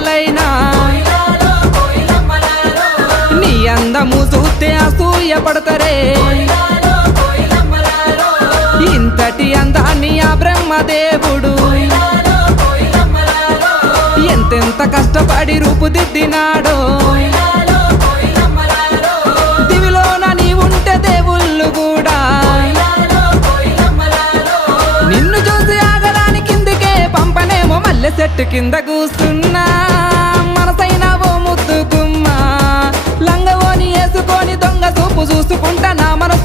మొగలైనా నీ అందము చూస్తే అసూయ పడతారే ఇంతటి అందాన్ని ఆ బ్రహ్మదేవుడు ఎంతెంత కష్టపడి రూపుదిద్దినాడో దివిలోన నీ ఉంటే దేవుళ్ళు కూడా నిన్ను చూసి ఆగరాని కిందికే పంపనేమో మల్లె చెట్టు కింద కూస్తున్నా మనసైనా ఓ ముద్దుకుమ్మా లంగవోని వేసుకొని దొంగ చూపు చూసుకుంటా నా మనసు